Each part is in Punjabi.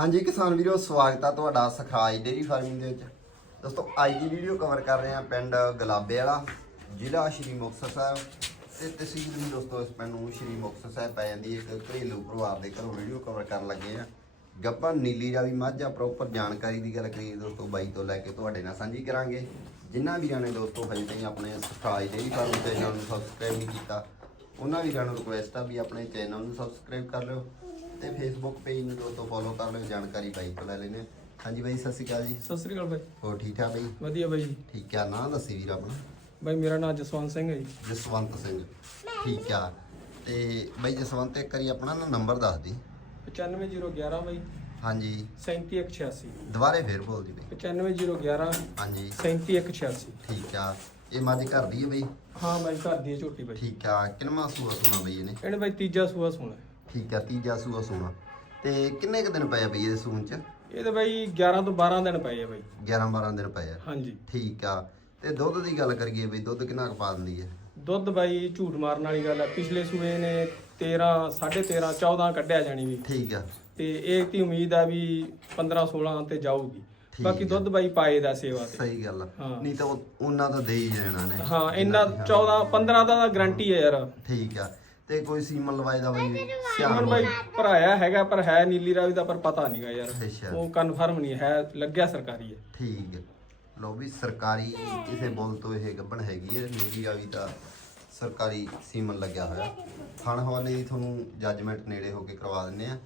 ਹਾਂਜੀ ਕਿਸਾਨ ਵੀਰੋ, ਸਵਾਗਤ ਆ ਤੁਹਾਡਾ ਸਖਾਈ ਡੇਰੀ ਫਾਰਮਿੰਗ ਦੇ ਵਿੱਚ। ਦੋਸਤੋ, ਅੱਜ ਦੀ ਵੀਡੀਓ ਕਵਰ ਕਰ ਰਹੇ ਹਾਂ ਪਿੰਡ ਗਲਾਬੇ ਵਾਲਾ, ਜ਼ਿਲ੍ਹਾ ਸ਼੍ਰੀ ਮੁਕਤਸਰ ਸਾਹਿਬ। ਤੇ ਤਹਿਸੀਲ ਵੀ ਦੋਸਤੋ, ਇਸ ਪਿੰਡ ਨੂੰ ਸ਼੍ਰੀ ਮੁਕਤਸਰ ਸਾਹਿਬ ਪੈ ਜਾਂਦੀ ਹੈ। ਇੱਕ ਘਰੇਲੂ ਪਰਿਵਾਰ ਦੇ ਘਰੋਂ ਵੀਡੀਓ ਕਵਰ ਕਰਨ ਲੱਗੇ ਆ ਗੱਪਾਂ ਨੀਲੀ ਰਾਵੀ ਮੱਝ ਆ ਪ੍ਰੋਪਰ ਜਾਣਕਾਰੀ ਦੀ ਗੱਲ ਕਰੀਏ ਦੋਸਤੋ, ਬਾਈ ਤੋਂ ਲੈ ਕੇ ਤੁਹਾਡੇ ਨਾਲ ਸਾਂਝੀ ਕਰਾਂਗੇ। ਜਿਨ੍ਹਾਂ ਵੀਰਾਂ ਨੇ ਦੋਸਤੋ, ਹਜੇ ਤਾਈਂ ਆਪਣੇ ਸਖਾਈ ਡੇਰੀ ਫਾਰਮਿੰਗ ਚੈਨਲ ਨੂੰ ਸਬਸਕ੍ਰਾਈਬ ਨਹੀਂ ਕੀਤਾ, ਉਹਨਾਂ ਵੀਰਾਂ ਨੂੰ ਰਿਕੁਐਸਟ ਆ ਵੀ ਆਪਣੇ ਚੈਨਲ ਨੂੰ ਸਬਸਕ੍ਰਾਈਬ ਕਰ ਲਿਓ। ਤੇ ਫੇਸਬੁੱਕ ਪੇਜ ਨੂੰ ਦੋਸਤੋ ਫੋਲੋ ਕਰ ਲਿਓ ਜਾਣਕਾਰੀ ਬਾਈ ਤੋਂ ਲੈ ਲੈਣੇ। ਹਾਂਜੀ ਬਾਈ ਸਤਿ ਸ਼੍ਰੀ ਅਕਾਲ ਜੀ। ਸਤਿ ਸ੍ਰੀ ਅਕਾਲ ਬਾਈ। ਹੋਰ ਠੀਕ ਠਾਕ ਬਾਈ? ਵਧੀਆ ਬਾਈ ਠੀਕ ਆ ਨਾਂ ਦੱਸੀ ਵੀਰ ਆਪਣਾ? ਬਾਈ ਮੇਰਾ ਨਾਮ ਜਸਵੰਤ ਸਿੰਘ ਹੈ ਜੀ। ਜਸਵੰਤ ਸਿੰਘ ਠੀਕ ਆ। ਤੇ ਬਾਈ ਜਸਵੰਤ ਇੱਕ ਵਾਰੀ ਆਪਣਾ ਨਾ ਨੰਬਰ ਦੱਸ ਦੀ। 95011 ਬਾਈ। ਹਾਂਜੀ। 37186 ਦੁਬਾਰੇ ਫੇਰ ਬੋਲ ਦੀ ਬਾਈ। 95011 ਹਾਂਜੀ। 37186 ਠੀਕ ਆ। ਇਹ ਮੱਝ ਘਰ ਦੀ ਹੈ ਬਾਈ? ਹਾਂ ਬਾਈ ਘਰ ਦੀ ਹੈ ਝੋਟੀ ਬਾਈ। ਠੀਕ ਆ। ਕਿੰਨਵਾਂ ਸੂਆ ਸੂਣਾ ਬਾਈ ਇਹਨੇ? ਇਹਨੇ ਬਾਈ ਤੀਜਾ ਸੂਆ ਸੁਣਾ। ਠੀਕ ਆ ਤੀਜਾ ਸੂਆ ਸੂਣਾ ਤੇ ਕਿੰਨੇ ਕੁ ਦਿਨ ਪਏ ਆ ਬਈ ਇਹਦੇ ਸੂਣ ਚ? ਇਹ ਤਾਂ ਬਾਈ 11 ਤੋਂ 12 ਦਿਨ ਪਏ ਆ ਬਾਈ। 11 12 ਦਿਨ ਪਏ ਆ। ਹਾਂਜੀ। ਠੀਕ ਆ। ਤੇ ਦੁੱਧ ਦੀ ਗੱਲ ਕਰੀਏ ਬਈ ਦੁੱਧ ਕਿੰਨਾ ਕੁ ਪਾ ਦਿੰਦੀ ਹੈ ਦੁੱਧ ਬਾਈ ਝੂਠ ਮਾਰਨ ਵਾਲੀ ਗੱਲ ਹੈ ਪਿਛਲੇ ਸੂਏ ਨੇ 13 13.5 14 ਕੱਢਿਆ ਜਾਣੀ ਵੀ। ਠੀਕ ਆ। ਤੇ ਇਹ ਦੀ ਉਮੀਦ ਆ ਵੀ 15 16 ਤੇ ਜਾਊਗੀ। ਬਾਕੀ ਆ। ਦੁੱਧ ਬਾਈ ਪਾਏ ਦਾ ਸੇਵਾ ਤੇ। ਸਹੀ ਗੱਲ ਆ। ਨਹੀਂ ਤਾਂ ਉਹ- ਉਹਨਾਂ ਦਾ ਦੇ ਹੀ ਜਾਣਾ ਨੇ। ਹਾਂ ਇੰਨਾ 14 15 ਦਾ ਤਾਂ ਗਾਰੰਟੀ ਹੈ ਯਾਰ। ਠੀਕ ਆ। ਤੇ ਕੋਈ ਸੀਮਨ ਲਵਾਏ ਦਾ ਬਈ ਸਿਆਣ ਬਾਈ ਭਰਾਇਆ ਹੈਗਾ ਪਰ ਹੈ ਨੀਲੀ ਰਾਵੀ ਦਾ ਪਰ ਪਤਾ ਨਹੀਂਗਾ ਯਾਰ। ਉਹ ਕਨਫਰਮ ਨਹੀਂ ਹੈ ਲੱਗਿਆ ਸਰਕਾਰੀ ਹੈ। ਠੀਕ ਹੈ। ਲਓ ਵੀ ਸਰਕਾਰੀ ਕਿਸੇ ਬੋਲ ਤੋਂ ਇਹ ਗੱਬਣ ਹੈਗੀ ਹੈ ਨੀਲੀ ਰਾਵੀ ਦਾ ਸਰਕਾਰੀ ਸੀਮਨ ਲੱਗਿਆ ਹੋਇਆ। ਥਣ ਹਵਾਲੇ ਦੀ ਤੁਹਾਨੂੰ ਜੱਜਮੈਂਟ ਨੇੜੇ ਹੋ ਕੇ ਕਰਵਾ ਦਿੰਨੇ ਆ।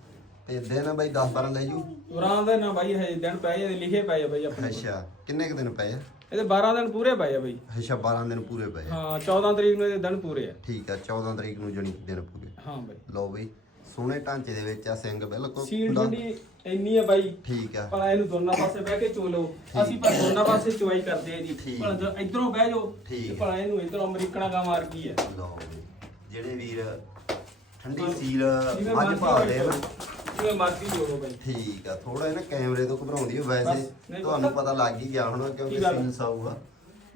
ਤੇ ਦਿਨ ਬਾਈ 10 12 ਲੈ ਜੂ। ਉਰਾਂ ਦੇ ਨਾ ਬਾਈ ਹੈ ਦਿਨ ਪਏ ਲਿਖੇ ਪਏ ਆ ਬਾਈ ਆਪਣੇ। ਅੱਛਾ ਕਿੰਨੇ ਕੁ ਦਿਨ ਪਏ ਆ? ਇਹਦੇ 12 ਦਿਨ ਪੂਰੇ ਪਏ ਆ ਬਾਈ। ਅੱਛਾ 12 ਦਿਨ ਪੂਰੇ ਪਏ ਆ। ਹਾਂ 14 ਤਰੀਕ ਨੂੰ ਇਹਦੇ ਦਿਨ ਪੂਰੇ ਆ। ਠੀਕ ਆ 14 ਤਰੀਕ ਨੂੰ ਜਣੀ ਦਿਨ ਪੂਰੇ। ਹਾਂ ਬਾਈ। ਲਓ ਬਈ ਸੋਹਣੇ ਢਾਂਚੇ ਦੇ ਵਿੱਚ ਆ ਸਿੰਘ ਬਿਲਕੁਲ ਸੀਲ। ਜਿਹੜੀ ਇੰਨੀ ਆ ਬਾਈ। ਠੀਕ ਆ। ਭਲਾ ਇਹਨੂੰ ਦੋਨਾਂ ਪਾਸੇ ਬਹਿ ਕੇ ਚੋਲੋ ਅਸੀਂ ਪਰ ਦੋਨਾਂ ਪਾਸੇ ਚੁਆਈ ਕਰਦੇ ਆ ਜੀ। ਜੇ ਇਧਰੋਂ ਬਹਿ ਜਾਓ ਠੀਕ। ਭਲਾ ਇਹਨੂੰ ਇਧਰੋਂ ਅਮਰੀਕਣਾ ਦਾ ਮਾਰ ਕੀ ਹੈ ਲਓ ਜਿਹੜੇ ਵੀਰ ਠੰਡੀ ਸੀਲ ਮਰਜ਼ੀ ਭਾਲਦੇ ਆ। ਜਿਵੇਂ ਮਰਜ਼ੀ ਜੋੜੋ ਬਾਈ। ਠੀਕ ਆ ਥੋੜਾ ਇਹ ਨਾ ਕੈਮਰੇ ਤੋਂ ਘਬਰਾਉਂਦੀ ਹੋ ਵੈਸੇ। ਨਹੀਂ ਤੁਹਾਨੂੰ ਪਤਾ। ਲੱਗ ਹੀ ਗਿਆ ਹੋਣਾ ਕਿਉਂਕਿ ਕੀ ਗੱਲ? ਸੀਲ ਸਾਊਗਾ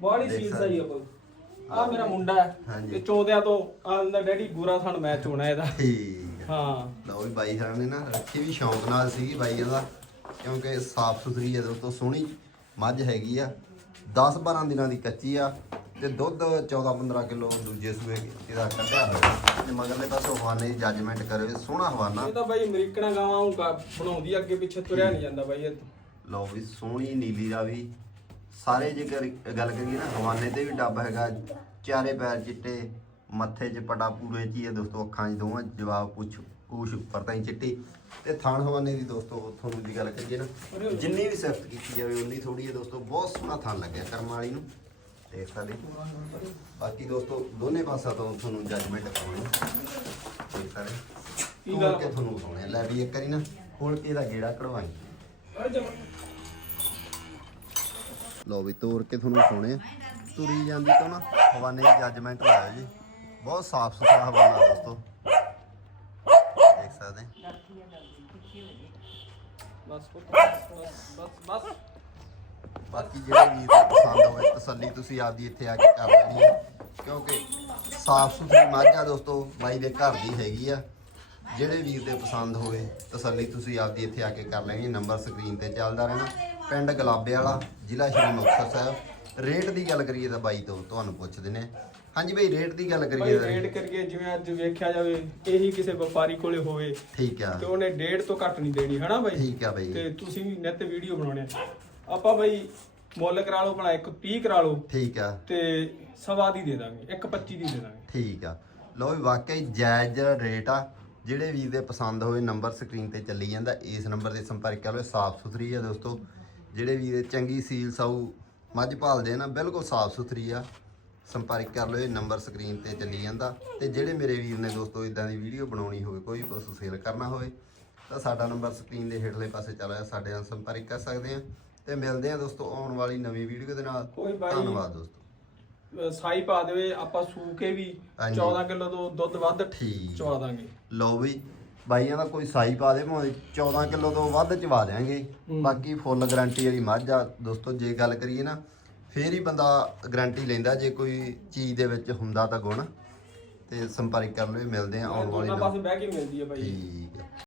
ਬੜੀ ਦੇਖ। ਸਹੀ ਆ ਆ ਮੇਰਾ ਮੁੰਡਾ ਹੈ ਹਾਂਜੀ। ਤੇ ਚੋਦਿਆਂ ਤੋਂ ਆਂਦਾ ਡੈਡੀ ਗੋਰਾ ਥਣ ਮੈਚ ਹੋਣਾ ਇਹਦਾ। ਠੀਕ ਆ। ਹਾਂ। ਲਓ ਵੀ ਬਾਈ ਸਾਹਿਬ ਨੇ ਨਾ ਰੱਖੀ ਵੀ ਸ਼ੌਂਕ ਨਾਲ ਸੀਗੀ ਬਾਈ ਇਹਦਾ ਕਿਉਂਕਿ ਸਾਫ਼ ਸੁਥਰੀ ਹੈ ਤੋਂ ਸੋਹਣੀ ਮੱਝ ਹੈਗੀ ਆ। 10 12 ਦਿਨਾਂ ਦੀ ਕੱਚੀ ਆ। ਤੇ ਦੁੱਧ 14 15 ਕਿਲੋ ਦੂਜੇ ਸੂਏ ਇਹਦਾ ਕੱਢਿਆ ਹੋਇਆ ਤੇ ਮਗਰਲੇ ਪਾਸੋਂ ਹਵਾਨੇ ਦੀ ਜੱਜਮੈਂਟ ਕਰੇ ਸੋਹਣਾ ਹਵਾਨਾ। ਇਹ ਤਾਂ ਬਾਈ ਅਮਰੀਕਣਾ ਗਾਵਾਂ ਉਹ ਬਣਾਉਂਦੀ ਆ, ਅੱਗੇ ਪਿੱਛੇ ਤੁਰਿਆ ਨਹੀਂ ਜਾਂਦਾ ਬਾਈ ਇਹ ਲਓ ਵੀ ਸੋਹਣੀ ਨੀਲੀ ਦਾ ਵੀ ਸਾਰੇ ਜੇ ਕਰ- ਗੱਲ ਕਰੀਏ ਨਾ ਹਵਾਨੇ ਤੇ ਵੀ ਡੱਬ ਹੈਗਾ ਚਾਰੇ ਪੈਰ ਚਿੱਟੇ ਮੱਥੇ 'ਚ ਪਟਾ ਪੂਰੇ 'ਚ ਹੀ ਹੈ ਦੋਸਤੋ ਅੱਖਾਂ 'ਚ ਦੋਵਾਂ ਜਵਾਬ ਪੁੱਛ ਪੂਛ ਉੱਪਰ ਤਾਂ ਹੀ ਚਿੱਟੀ। ਤੇ ਥਾਣ ਹਵਾਨੇ ਦੀ ਦੋਸਤੋ ਤੁਹਾਨੂੰ ਦੀ ਗੱਲ ਕਰੀਏ ਨਾ ਜਿੰਨੀ ਵੀ ਸਿਫਤ ਕੀਤੀ ਜਾਵੇ ਉਨੀ ਥੋੜੀ ਹੈ ਦੋਸਤੋ ਬਹੁਤ ਸੋਹਣਾ ਥਾਣ ਲੱਗਿਆ ਕਰਮ ਵਾਲੀ ਨੂੰ। ਤੇ ਸਾਡੇ ਬਾਕੀ ਦੋਸਤੋ ਦੋਨੇ ਪਾਸਾ ਤੋਂ ਤੁਹਾਨੂੰ ਜੱਜਮੈਂਟ ਪਾਉਣੀ। ਤੇ ਸਾਰੇ ਕੀ ਕੀ ਤੁਹਾਨੂੰ ਪਾਉਣੇ ਲੈ ਵੀ ਇੱਕ ਵਾਰੀ ਨਾ ਖੋਲ ਕੇ ਇਹਦਾ ਗੇੜਾ ਕਢਵਾਈ। ਲਓ ਵੀ ਤੋੜ ਕੇ ਤੁਹਾਨੂੰ ਸੋਹਣੇ ਆ। ਤੁਰੀ ਜਾਂਦੀ ਤੋਂ ਨਾ ਹਵਾਨੇ ਦੀ ਜੱਜਮੈਂਟ ਲਾਇਆ ਜੀ। ਬਹੁਤ ਸਾਫ਼ ਸੁਥਰਾ ਹਵਾਨਾ ਦੋਸਤੋ। ਦੇਖ ਸਕਦੇ ਬਸ ਬਸ ਬਸ। ਬਾਕੀ ਜਿਹੜੇ ਨੂੰ ਪਸੰਦ ਹੋਵੇ ਤਸੱਲੀ ਤੁਸੀਂ ਆਪਦੀ ਇੱਥੇ ਆ ਕੇ ਕਰ ਲੈਣੀ ਹੈ। ਕਿਉਂਕਿ ਸਾਫ਼ ਸੁਥਰੀ ਮੱਝ ਦੋਸਤੋ ਬਾਈ ਦੇ ਘਰ ਦੀ ਹੈਗੀ ਆ। ਜਿਹੜੇ ਵੀਰ ਦੇ ਪਸੰਦ ਹੋਵੇ ਤਸੱਲੀ ਤੁਸੀਂ ਆਪਦੀ ਇੱਥੇ ਆ ਕੇ ਕਰ ਲੈਣੀ ਨੰਬਰ ਸਕਰੀਨ ਤੇ ਚੱਲਦਾ ਰਹਿਣਾ। ਪਿੰਡ ਗਲਾਬੇ ਵਾਲਾ ਜ਼ਿਲ੍ਹਾ ਸ਼੍ਰੀ ਮੁਕਤਸਰ ਸਾਹਿਬ। ਰੇਟ ਦੀ ਗੱਲ ਕਰੀਏ ਤਾਂ ਬਾਈ ਤੋਂ ਤੁਹਾਨੂੰ ਪੁੱਛਦੇ ਨੇ। ਹਾਂਜੀ ਬਾਈ ਰੇਟ ਦੀ ਗੱਲ ਕਰੀਏ ਤਾਂ। ਰੇਡ ਕਰਕੇ ਜਿਵੇਂ ਅੱਜ ਵੇਖਿਆ ਜਾਵੇ ਇਹੀ ਕਿਸੇ ਵਪਾਰੀ ਕੋਲੇ ਹੋਵੇ ਠੀਕ ਆ। ਤੇ ਉਹਨੇ ਡੇਢ ਤੋਂ ਘੱਟ ਨਹੀਂ ਦੇਣੀ ਹਨਾ ਬਾਈ? ਠੀਕ ਆ ਬਾਈ। ਤੇ ਤੁਸੀਂ ਨਿੱਤ ਵੀਡੀਓ ਬਣਾਉਣੇ। ਆਪਾਂ ਬਾਈ ਮੁੱਲ ਕਰਾ ਲਓ ਭਲਾ ਇੱਕ 30 ਕਰਾ ਲਓ। ਠੀਕ ਆ। ਤੇ ਸਵਾ ਦੀ ਦੇ ਦਾਂਗੇ ਇੱਕ 25 ਦੀ ਦੇ ਦਾਂਗੇ। ਠੀਕ ਆ। ਲਓ ਵੀ ਵਾਕਈ ਜਾਇਜ਼ ਜਿਹੜਾ ਰੇਟ ਆ ਜਿਹੜੇ ਵੀਰ ਦੇ ਪਸੰਦ ਹੋਵੇ ਨੰਬਰ ਸਕਰੀਨ ਤੇ ਚੱਲੀ ਜਾਂਦਾ ਇਸ ਨੰਬਰ ਤੇ ਸੰਪਰਕ ਕਰ ਲਓ ਸਾਫ਼ ਸੁਥਰੀ ਆ ਦੋਸਤੋ। ਜਿਹੜੇ ਵੀਰ ਚੰਗੀ ਸੀਲ ਸਾਊ ਮੱਝ ਭਾਲਦੇ ਆ ਨਾ ਬਿਲਕੁਲ ਸਾਫ਼ ਸੁਥਰੀ ਆ। ਸੰਪਰਕ ਕਰ ਲਓ ਇਹ ਨੰਬਰ ਸਕਰੀਨ ਤੇ ਚੱਲੀ ਜਾਂਦਾ। ਤੇ ਜਿਹੜੇ ਮੇਰੇ ਵੀਰ ਨੇ ਦੋਸਤੋ ਇਦਾਂ ਦੀ ਵੀਡੀਓ ਬਣਾਉਣੀ ਹੋਵੇ ਕੋਈ ਪਸ਼ੂ ਸੇਲ ਕਰਨਾ ਹੋਵੇ ਤਾਂ ਸਾਡਾ ਨੰਬਰ ਸਕਰੀਨ ਦੇ ਹੇਠਲੇ ਪਾਸੇ ਚੱਲ ਰਿਹਾ ਸਾਡੇ ਨਾਲ ਸੰਪਰਕ ਕਰ ਸਕਦੇ ਆ। ਤੇ ਮਿਲਦੇ ਆ ਦੋਸਤੋ ਆਉਣ ਵਾਲੀ ਨਵੀਂ ਵੀਡੀਓ ਦੇ ਨਾਲ। ਕੋਈ ਬਾਈ- ਧੰਨਵਾਦ ਦੋਸਤੋ। ਸਾਈ ਪਾ ਦੇਵੇ ਆਪਾਂ ਸੂ ਕੇ ਵੀ ਹਾਂਜੀ। 14 ਕਿਲੋ ਤੋਂ ਦੁੱਧ ਵੱਧ ਠੀਕ। ਚਵਾ ਦਾਂਗੇ। ਲਓ ਵੀ ਬਾਈਆਂ ਦਾ ਕੋਈ ਸਾਈ ਪਾ ਦੇ ਭਾਵੇਂ 14 ਕਿਲੋ ਤੋਂ ਵੱਧ ਚਵਾ ਦਿਆਂਗੇ। ਹੂੰ। ਬਾਕੀ ਫੁੱਲ ਗਾਰੰਟੀ ਵਾਲੀ ਮੱਝ ਆ। ਦੋਸਤੋ ਜੇ ਗੱਲ ਕਰੀਏ ਨਾ ਫੇਰ ਹੀ ਬੰਦਾ ਗਾਰੰਟੀ ਲੈਂਦਾ ਜੇ ਕੋਈ ਚੀਜ਼ ਦੇ ਵਿੱਚ ਹੁੰਦਾ ਤਾਂ ਗੁਣ। ਤੇ ਸੰਪਰਕ ਕਰ ਲਓ ਮਿਲਦੇ ਆ ਆਉਣ ਵਾਲੀ ਦੋਨਾਂ ਨਵੀਂ- ਪਾਸੇ ਬਹਿ ਕੇ ਮਿਲਦੀ ਹੈ ਬਾਈ। ਠੀਕ ਆ।